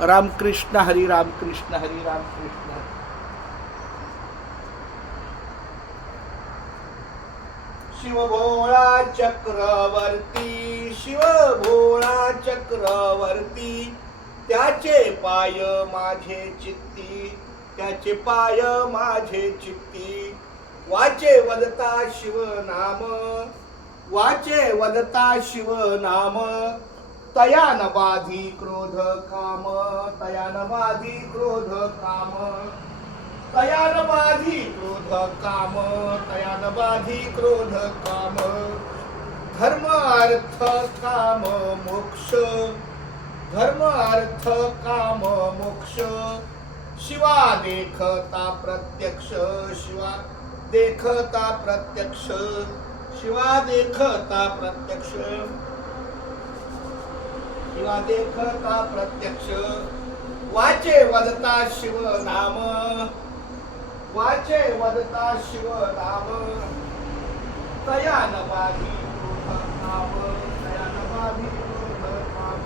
रामकृष्ण हरी, रामकृष्ण हरी, रामकृष्ण हरी. शिवभोळा चक्रवर्ती, शिवभोळा चक्रवर्ती, त्याचे पाय माझे चित्ती, त्याचे पाय माझे चित्ती. वाचे वदता शिवनाम, वाचे वदता शिवनाम, तया न बाधी क्रोध काम, तया न बाधी क्रोध काम, तया न बाधी क्रोध काम, तया न बाधी क्रोध काम. धर्म अर्थ काम मोक्ष, धर्म अर्थ काम मोक्ष. शिवा देखता प्रत्यक्ष, शिवा देखता प्रत्यक्ष, शिवा देखता प्रत्यक्ष, शिवा देखता प्रत्यक्ष. वाचे वदता शिव नाम, वाचे वदता शिव नाम, तया न बाधी क्रोध काम, तया न बाधी क्रोध काम,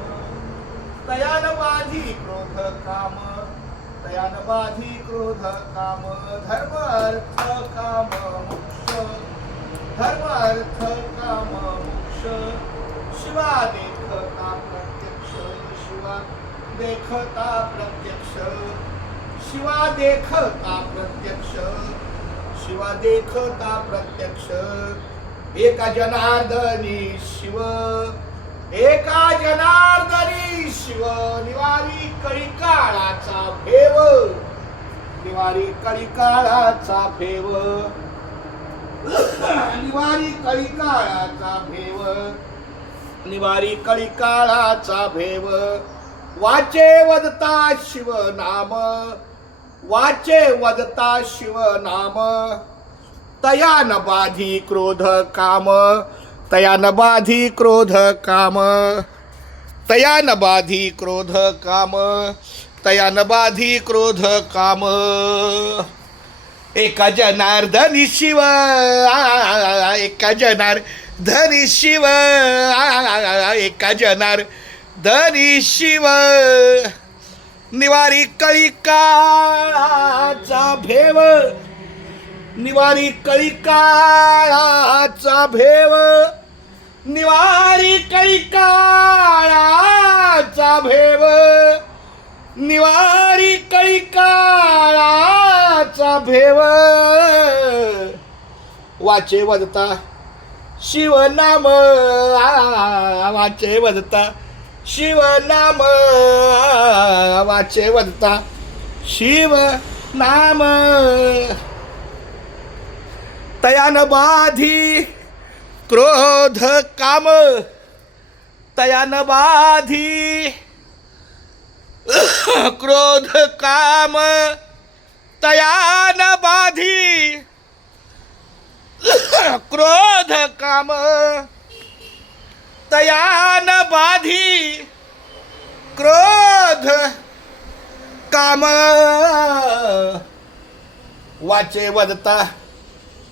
तया न बाधी क्रोध काम, तया न बाधी क्रोध काम. धर्म अर्थ काम मोक्ष, धर्म अर्थ काम मोक्ष. शिवा देखता प्रत्यक्ष, शिवा देखता प्रत्यक्ष, शिवा देखता प्रत्यक्ष, शिवा देखता प्रत्यक्ष. एका जनार्दनी शिव, एका जनार्दनी शिव, निवारी कळीकाळाचा भेव, निवारी कळीकाळाचा भेव, निवारी कळीकाळाचा भेव, निवारी कळीकाळाचा भेव. वाचे वदता शिव नाम, वाचे वदता शिव नाम, तया न बाधी क्रोध काम, तया न बाधी क्रोध काम, तया न बाधी क्रोध काम, तया न बाधी क्रोध काम. एका जनार्दनी शिव, एका जनार्दनी शिव, एका जनार्दनी शिव, निवारी कळीकाळाचा भेव, निवारी कळीकाळाचा भेव, निवारी कळीकाळाचा भेव, निवारी कळीकाळाचा भेव. वाचे वदता शिवनाम, वाचे वदता शिवनाम, वाचे वदता शिवनाम. तया न बाधी क्रोध काम, तया न बाधी क्रोध काम, तया न बाधी क्रोध काम, तया न बाधी क्रोध काम. वाचे वदता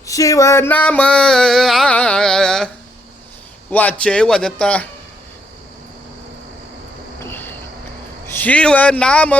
शिवनाम, वाचे वदता शिवनाम.